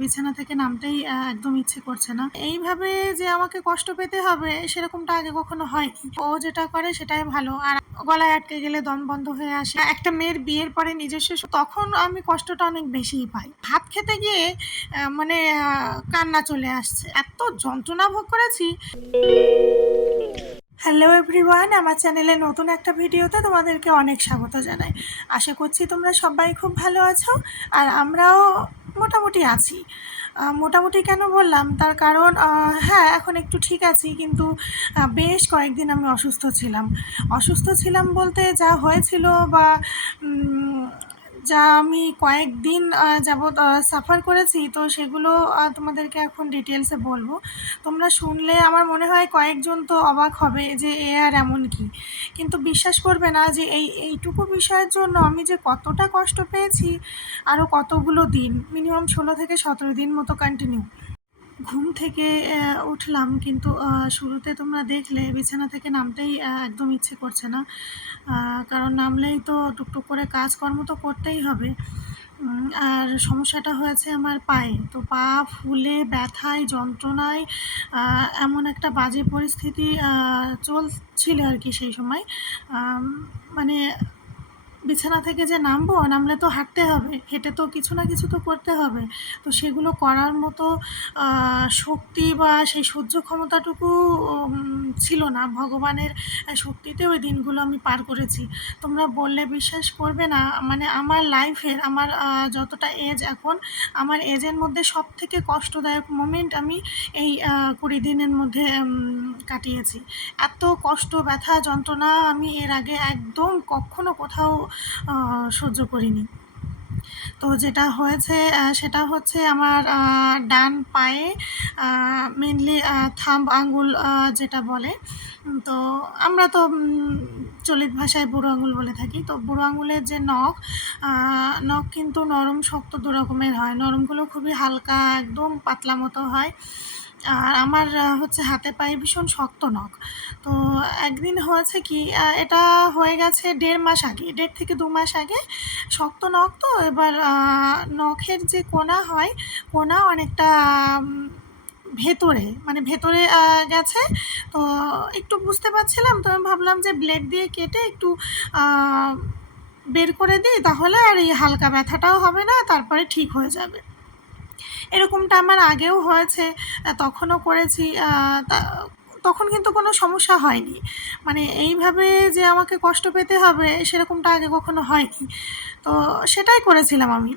বিছানা থেকে নামতেই একদম ইচ্ছে করছে না। এইভাবে যে আমাকে কষ্ট পেতে হবে সেরকমটা আগে কখনো হয়নি। ও যেটা করে সেটাই ভালো। আর গলায় আটকে গেলে দম বন্ধ হয়ে আসে। একটা মেয়ের বিয়ের পরে নিজস্ব তখন আমি কষ্টটা অনেক বেশিই পাই। ভাত খেতে গিয়ে মানে কান্না চলে আসছে। এত যন্ত্রণা ভোগ করেছি। হ্যালো এভরিওয়ান, আমার চ্যানেলে নতুন একটা ভিডিওতে তোমাদেরকে অনেক স্বাগত জানাই। আশা করছি তোমরা সবাই খুব ভালো আছো, আর আমরাও মোটামুটি আছি। মোটামুটি কেন বললাম, তার কারণ হ্যাঁ, এখন একটু ঠিক আছি, কিন্তু বেশ কয়েকদিন আমি অসুস্থ ছিলাম বলতে যা হয়েছিল বা যা আমি কয়েকদিন যাবৎ সাফার করেছি, তো সেগুলো তোমাদেরকে এখন ডিটেলসে বলবো। তোমরা শুনলে আমার মনে হয় কয়েকজন তো অবাক হবে যে এ আর এমন কি, কিন্তু বিশ্বাস করবে না যে এইটুকু বিষয়ের জন্য আমি যে কতটা কষ্ট পেয়েছি। আরও কতগুলো দিন, মিনিমাম 16 থেকে 17 দিন মতো কন্টিনিউ। ঘুম থেকে উঠলাম, কিন্তু শুরুতে তোমরা দেখলে বিছানা থেকে নামতেই একদম ইচ্ছে করছে না। কারণ নামলেই তো টুকটুক করে কাজকর্ম তো করতেই হবে। আর সমস্যাটা হয়েছে আমার পায়ে। তো পা ফুলে ব্যথায়, যন্ত্রণায় এমন একটা বাজে পরিস্থিতি চলছিল আর কি সেই সময়। মানে বিছানা থেকে যে নামলে তো হাঁটতে হবে, হেঁটে তো কিছু না কিছু তো করতে হবে। তো সেগুলো করার মতো শক্তি বা সেই সহ্য ক্ষমতাটুকু ছিল না। ভগবানের শক্তিতে ওই দিনগুলো আমি পার করেছি। তোমরা বললে বিশ্বাস করবে না, মানে আমার লাইফের যতটা এজ এখন, আমার এজের মধ্যে সবথেকে কষ্টদায়ক মোমেন্ট আমি এই 20 দিনের মধ্যে কাটিয়েছি। এত কষ্ট, ব্যথা, যন্ত্রণা আমি এর আগে একদম কখনো কোথাও সহ্য করিনি। তো যেটা হয়েছে সেটা হচ্ছে আমার ডান পায়ে, মেনলি থাম্ব আঙুল যেটা বলে। তো আমরা তো চলিত ভাষায় বুড়ো আঙুল বলে থাকি। তো বুড়ো আঙুলের যে নখ কিন্তু নরম শক্ত দু রকমের হয়। নরমগুলো খুবই হালকা, একদম পাতলা মতো হয়। আর আমার হচ্ছে হাতে পায়ে ভীষণ শক্ত নখ। তো একদিন হয়েছে কি, এটা হয়ে গেছে 1.5 মাস আগে, 1.5 থেকে 2 মাস আগে। শক্ত নখ তো এবার নখের যে কোনা হয়, কোনা অনেকটা ভেতরে, মানে ভেতরে গেছে। তো একটু বুঝতে পারছিলাম, তো আমি ভাবলাম যে ব্লেড দিয়ে কেটে একটু বের করে দিই, তাহলে আর এই হালকা ব্যথাটাও হবে না, তারপরে ঠিক হয়ে যাবে। এরকমটা আমার আগেও হয়েছে, তখনও করেছি। তখন কিন্তু কোনো সমস্যা হয়নি। মানে এইভাবে যে আমাকে কষ্ট পেতে হবে সেরকমটা আগে কখনো হয়নি। তো সেটাই করেছিলাম আমি।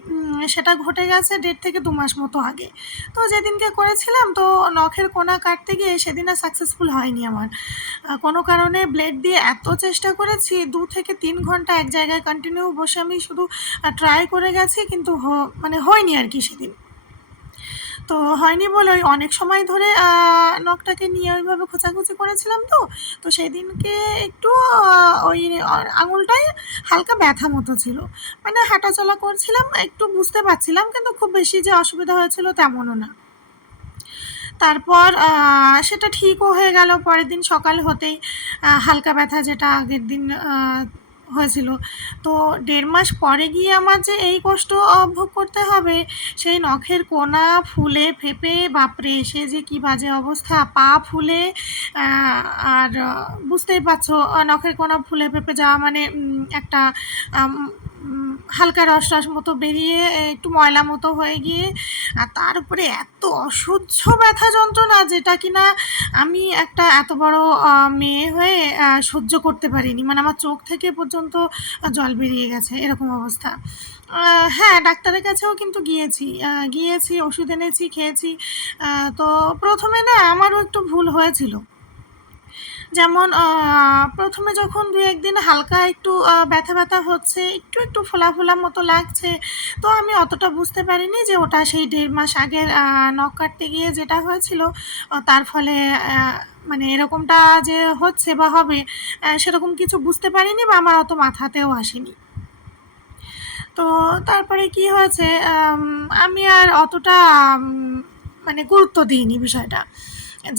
সেটা ঘটে গেছে 1.5 থেকে 2 মাস মতো আগে। তো যেদিনকে করেছিলাম, তো নখের কোনা কাটতে গিয়ে সেদিন আর সাকসেসফুল হয়নি আমার। কোনো কারণে ব্লেড দিয়ে এত চেষ্টা করেছি, 2 থেকে 3 ঘন্টা এক জায়গায় কন্টিনিউ বসে আমি শুধু ট্রাই করে গেছি, কিন্তু মানে হয়নি আর কি সেদিন। তো হয়নি বলে ওই অনেক সময় ধরে নখটাকে নিয়ে ওইভাবে খোঁচাখুচি করেছিলাম। তো সেদিনকে একটু ওই আঙুলটায় হালকা ব্যথা মতো ছিল। মানে হাঁটাচলা করছিলাম, একটু বুঝতে পারছিলাম, কিন্তু খুব বেশি যে অসুবিধা হয়েছিল তেমনও না। তারপর সেটা ঠিকও হয়ে গেল পরের দিন সকাল হতেই। হালকা ব্যথা যেটা আগের দিন হয়েছিল। তো 1.5 মাস পরে গিয়ে আমার যে এই কষ্ট ভোগ করতে হবে, সেই নখের কোনা ফুলে ফেঁপে, বাপরে সে যে কি বাজে অবস্থা, পা ফুলে। আর বুঝতেই পারছো, নখের কোনা ফুলে ফেঁপে যাওয়া মানে একটা হালকা রস মতো বেরিয়ে একটু ময়লা মতো হয়ে গিয়ে, আর তার উপরে এত অসহ্য ব্যথা যন্ত্রণা, যেটা কিনা আমি একটা এত বড় মেয়ে হয়ে সহ্য করতে পারিনি। মানে আমার চোখ থেকে পর্যন্ত জল বেরিয়ে গেছে, এরকম অবস্থা। হ্যাঁ, ডাক্তারের কাছেও কিন্তু গিয়েছি, ওষুধ এনেছি, খেয়েছি। তো প্রথমে না আমারও একটু ভুল হয়েছিল। যেমন প্রথমে যখন 2-1 দিন হালকা একটু ব্যথা হচ্ছে, একটু ফোলা মতো লাগছে, তো আমি অতটা বুঝতে পারিনি যে ওটা সেই 1.5 মাস আগের নখ কাটতে গিয়ে যেটা হয়েছিল, তার ফলে মানে এরকমটা যে হচ্ছে বা হবে, সেরকম কিছু বুঝতে পারিনি বা আমার অত মাথাতেও আসেনি। তো তারপরে কি হয়েছে, আমি আর অতটা মানে গুরুত্ব দিইনি বিষয়টা,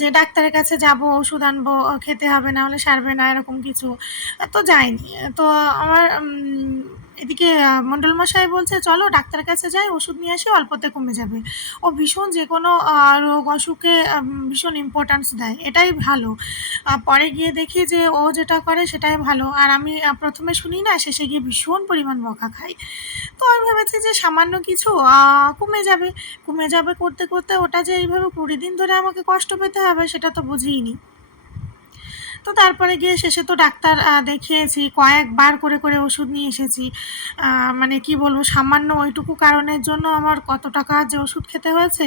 যে ডাক্তারের কাছে যাব, ওষুধ আনবো, খেতে হবে, না হলে সারবে না, এরকম কিছু। তো যাইনি। তো আমার এদিকে মণ্ডলমশাই বলছে চলো ডাক্তারের কাছে যাই, ওষুধ নিয়ে আসি, অল্পতে কমে যাবে। ও ভীষণ যে কোনো রোগ অসুখে ভীষণ ইম্পর্ট্যান্স দেয়, এটাই ভালো। পরে গিয়ে দেখি যে ও যেটা করে সেটাই ভালো, আর আমি প্রথমে শুনি না, শেষে গিয়ে ভীষণ পরিমাণ বকা খাই। তো আমি ভেবেছি যে সামান্য কিছু কমে যাবে, কমে যাবে করতে করতে ওটা যে এইভাবে 20 দিন ধরে আমাকে কষ্ট পেতে হবে সেটা তো বুঝিইনি। তো তারপরে গিয়ে শেষে তো ডাক্তার দেখিয়েছি, কয়েকবার করে করে ওষুধ নিয়ে এসেছি। মানে কি বলবো, সামান্য ওইটুকু কারণের জন্য আমার কত টাকা যে ওষুধ খেতে হয়েছে।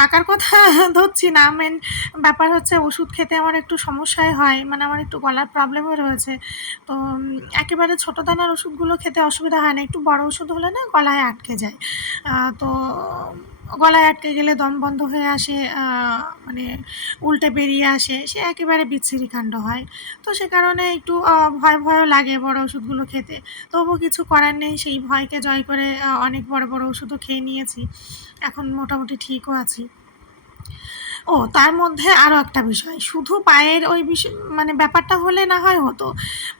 টাকার কথা ধরছি না, মেন ব্যাপার হচ্ছে ওষুধ খেতে আমার একটু সমস্যাই হয়, মানে আমার একটু গলার প্রবলেমও রয়েছে। তো একেবারে ছোটো দানার ওষুধগুলো খেতে অসুবিধা হয় না, একটু বড় ওষুধ হলে না গলায় আটকে যায়। তো গলায় আটকে গেলে দম বন্ধ হয়ে আসে, মানে উল্টে বেরিয়ে আসে, সে একেবারে বিচ্ছিরি কাণ্ড হয়। তো সে কারণে একটু ভয় ভয়ও লাগে বড় ওষুধগুলো খেতে। তবুও কিছু করার নেই, সেই ভয়কে জয় করে অনেক বড় বড় ওষুধও খেয়ে নিয়েছি, এখন মোটামুটি ঠিকও আছি। ও তার মধ্যে আরও একটা বিষয়, শুধু পায়ের ওই মানে ব্যাপারটা হলে না হয় হতো,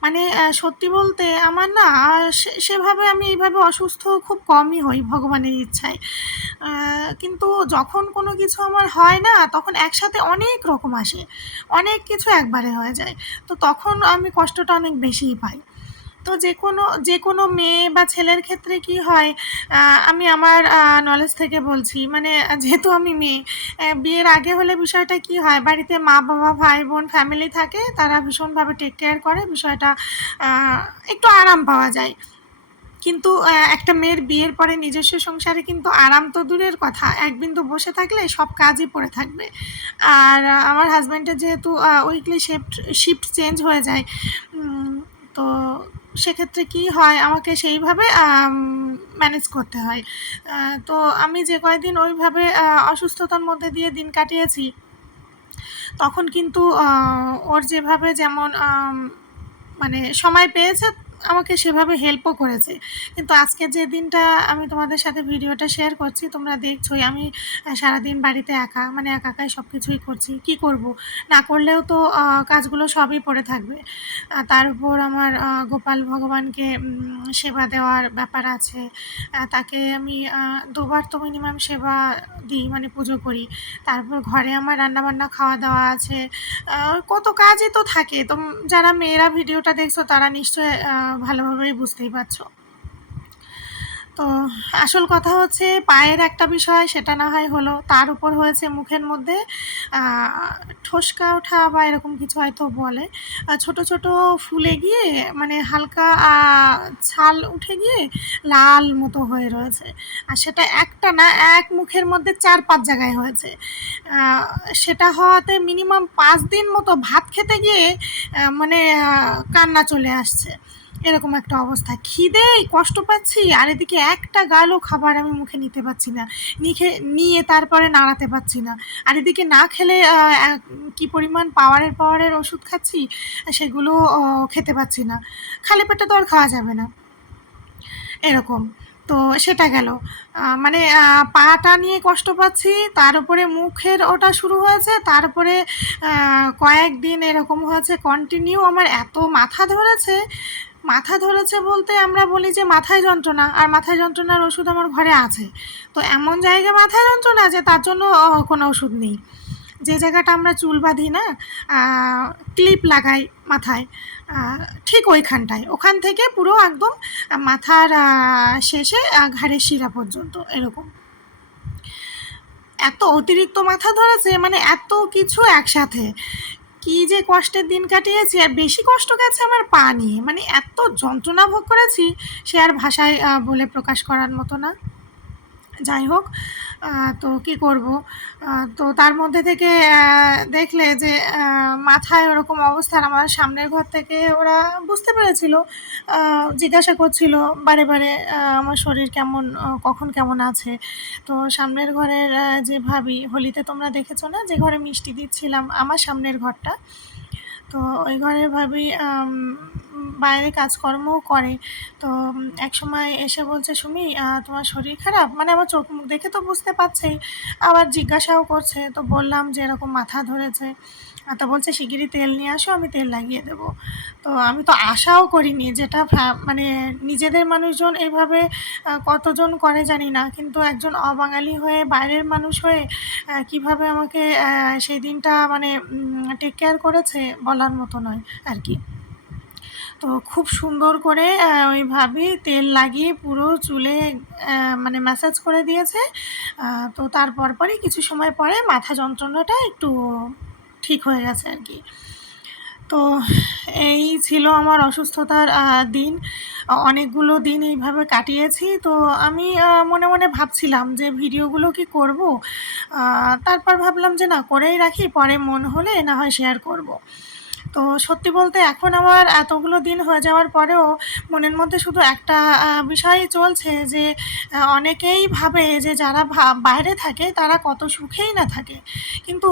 মানে সত্যি বলতে আমার না সেভাবে আমি এইভাবে অসুস্থ খুব কমই হই ভগবানের ইচ্ছায়। কিন্তু যখন কোনো কিছু আমার হয় না, তখন একসাথে অনেক রকম আসে, অনেক কিছু একবারে হয়ে যায়। তো তখন আমি কষ্টটা অনেক বেশিই পাই। তো যে কোনো মেয়ে বা ছেলের ক্ষেত্রে কি হয়, আমি আমার নলেজ থেকে বলছি, মানে যেহেতু আমি মেয়ে, বিয়ের আগে হলে বিষয়টা কি হয়, বাড়িতে মা বাবা ভাই বোন ফ্যামিলি থাকে, তারা ভীষণভাবে টেক কেয়ার করে, বিষয়টা একটু আরাম পাওয়া যায়। কিন্তু একটা মেয়ের বিয়ের পরে নিজস্ব সংসারে কিন্তু আরাম তো দূরের কথা, এক বিন্দু বসে থাকলে সব কাজই পড়ে থাকবে। আর আমার হাজব্যান্ডের যেহেতু উইকলি শিফট চেঞ্জ হয়ে যায়, তো সেক্ষেত্রে কি হয়, আমাকে সেইভাবে ম্যানেজ করতে হয়। তো আমি যে কয়দিন ওইভাবে অসুস্থতার মধ্যে দিয়ে দিন কাটিয়েছি, তখন কিন্তু ওর যেভাবে যেমন মানে সময় পেয়েছে, আমাকে সেভাবে হেল্পও করেছে। কিন্তু আজকে যে দিনটা আমি তোমাদের সাথে ভিডিওটা শেয়ার করছি, তোমরা দেখছোই আমি সারাদিন বাড়িতে একা, মানে একাই সব কিছুই করছি। কি করব, না করলেও তো কাজগুলো সবই পড়ে থাকবে। তার উপর আমার গোপাল ভগবানকে সেবা দেওয়ার ব্যাপার আছে। তাকে আমি 2 বার তো মিনিমাম সেবা দিই, মানে পুজো করি। তারপর ঘরে আমার রান্নাবান্না খাওয়া দাওয়া আছে, কত কাজই তো থাকে। তো যারা মেয়েরা ভিডিওটা দেখছো তারা নিশ্চয়ই ভালোভাবেই বুঝতেই পারছো। তো আসল কথা হচ্ছে পায়ের একটা বিষয়, সেটা না হয় হলো, তার উপর হয়েছে মুখের মধ্যে ঠোসকা ওঠা বা এরকম কিছু হয়তো বলে, ছোট ছোট ফুলে গিয়ে, মানে হালকা ছাল উঠে গিয়ে লাল মতো হয়ে রয়েছে। আর সেটা একটা না, এক মুখের মধ্যে 4-5 জায়গায় হয়েছে। সেটা হওয়াতে মিনিমাম 5 দিন মতো ভাত খেতে গিয়ে মানে কান্না চলে আসছে, এরকম একটা অবস্থা। খিদেই কষ্ট পাচ্ছি, আর এদিকে একটা গালও খাবার আমি মুখে নিতে পারছি না, নিয়ে তারপরে নাড়াতে পারছি না। আর এদিকে না খেলে কি পরিমাণ পাওয়ারের ওষুধ খাচ্ছি, সেগুলো খেতে পারছি না, খালি পেটে তো আর খাওয়া যাবে না, এরকম। তো সেটা গেল, মানে পাটা নিয়ে কষ্ট পাচ্ছি, তার উপরে মুখের ওটা শুরু হয়েছে, তারপরে কয়েকদিন এরকম হয়েছে কন্টিনিউ আমার এত মাথা ধরেছে বলতে আমরা বলি যে মাথায় যন্ত্রণা, আর মাথায় যন্ত্রণার ওষুধ আমার ঘরে আছে। তো এমন জায়গায় মাথায় যন্ত্রণা যে তার জন্য কোনো ওষুধ নেই। যে জায়গাটা আমরা চুল বাঁধি না, ক্লিপ লাগাই মাথায়, ঠিক ওইখানটায়, ওখান থেকে পুরো একদম মাথার শেষে ঘাড়ের শিরা পর্যন্ত, এরকম এত অতিরিক্ত মাথা ধরেছে, মানে এত কিছু একসাথে, কি যে কষ্টের দিন কাটিয়েছি। আর বেশি কষ্ট গেছে আমার পা নিয়ে, মানে এত যন্ত্রণা ভোগ করেছি, সে আর ভাষায় বলে প্রকাশ করার মতো না। যাই হোক, তো কী করব, তো তার মধ্যে থেকে দেখলে যে মাথায় ওরকম অবস্থা, আর আমার সামনের ঘর থেকে ওরা বুঝতে পেরেছিল, জিজ্ঞাসা করছিল বারে বারে আমার শরীর কেমন, কখন কেমন আছে। তো সামনের ঘরের যে ভাবি, হোলিতে তোমরা দেখেছো না যে ঘরে মিষ্টি দিচ্ছিলাম, আমার সামনের ঘরটা, তো ওই ঘরের ভাবি বাইরে কাজকর্মও করে। তো একসময় এসে বলছে, সুমি তোমার শরীর খারাপ, মানে আমার চোখ মুখ দেখে তো বুঝতে পারছেই, আবার জিজ্ঞাসাও করছে। তো বললাম যে এরকম মাথা ধরেছে। তো বলছে শিগগিরই তেল নিয়ে আসো, আমি তেল লাগিয়ে দেবো। তো আমি তো আশাও করিনি, যেটা মানে নিজেদের মানুষজন এভাবে কতজন করে জানি না, কিন্তু একজন অবাঙালি হয়ে, বাইরের মানুষ হয়ে কিভাবে আমাকে সেই দিনটা মানে টেক কেয়ার করেছে বলার মতো নয় আর কি। তো খুব সুন্দর করে ওই ভাবি তেল লাগিয়ে পুরো চুলে মানে ম্যাসাজ করে দিয়েছে। তো তার পরপরই কিছু সময় পরে মাথা যন্ত্রণাটা একটু ঠিক হয়ে গেছে আর কি। তো এই ছিল আমার অসুস্থতার দিন। অনেকগুলো দিন এইভাবে কাটিয়েছি। তো আমি মনে মনে ভাবছিলাম যে ভিডিওগুলো কি করব? তারপর ভাবলাম যে না, করেই রাখি, পরে মন হলে না হয় শেয়ার করব। তো সত্যি বলতে এখন আমার এতগুলো দিন হয়ে যাওয়ার পরেও মনের মধ্যে শুধু একটা বিষয়ই চলছে যে অনেকেই ভাবে যে যারা বাইরে থাকে তারা কত সুখেই না থাকে, কিন্তু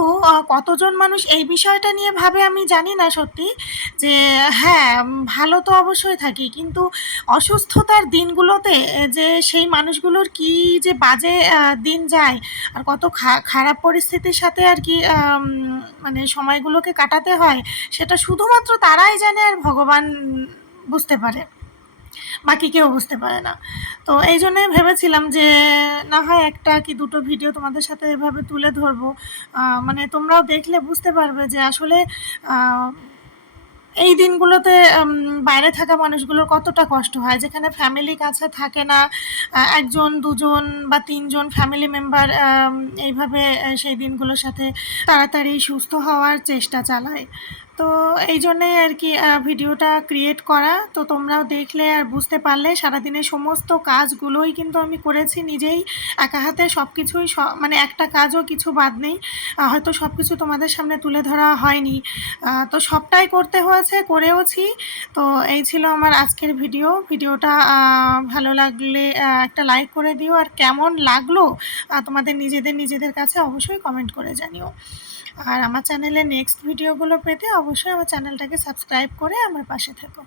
কতজন মানুষ এই বিষয়টা নিয়ে ভাবে আমি জানি না সত্যি। যে হ্যাঁ, ভালো তো অবশ্যই থাকি, কিন্তু অসুস্থতার দিনগুলোতে যে সেই মানুষগুলোর কি যে বাজে দিন যায়, আর কত খারাপ পরিস্থিতির সাথে আর কি মানে সময়গুলোকে কাটাতে হয়, সেটা শুধুমাত্র তারাই জানে আর ভগবান বুঝতে পারে, বাকি কেউ বুঝতে পারে না। তো এই জন্যই ভেবেছিলাম যে না হয় একটা কি দুটো ভিডিও তোমাদের সাথে এভাবে তুলে ধরবো, মানে তোমরাও দেখলে বুঝতে পারবে যে আসলে এই দিনগুলোতে বাইরে থাকা মানুষগুলোর কতটা কষ্ট হয়, যেখানে ফ্যামিলি কাছে থাকে না, একজন দুজন বা তিনজন ফ্যামিলি মেম্বার এইভাবে সেই দিনগুলোর সাথে তাড়াতাড়ি সুস্থ হওয়ার চেষ্টা চালায়। তো এই জন্যেই আর কি ভিডিওটা ক্রিয়েট করা। তো তোমরাও দেখলে আর বুঝতে পারলে সারাদিনের সমস্ত কাজগুলোই কিন্তু আমি করেছি নিজেই, একা হাতে সব কিছুই, মানে একটা কাজও কিছু বাদ নেই। হয়তো সব কিছু তোমাদের সামনে তুলে ধরা হয়নি, তো সবটাই করতে হয়েছে, করেওছি। তো এই ছিল আমার আজকের ভিডিওটা ভালো লাগলে একটা লাইক করে দিও, আর কেমন লাগলো তোমাদের নিজেদের কাছে অবশ্যই কমেন্ট করে জানিও। আর আমার চ্যানেলে নেক্সট ভিডিওগুলো পেতে অবশ্যই আমার চ্যানেলটাকে সাবস্ক্রাইব করে আমার পাশে থেকো।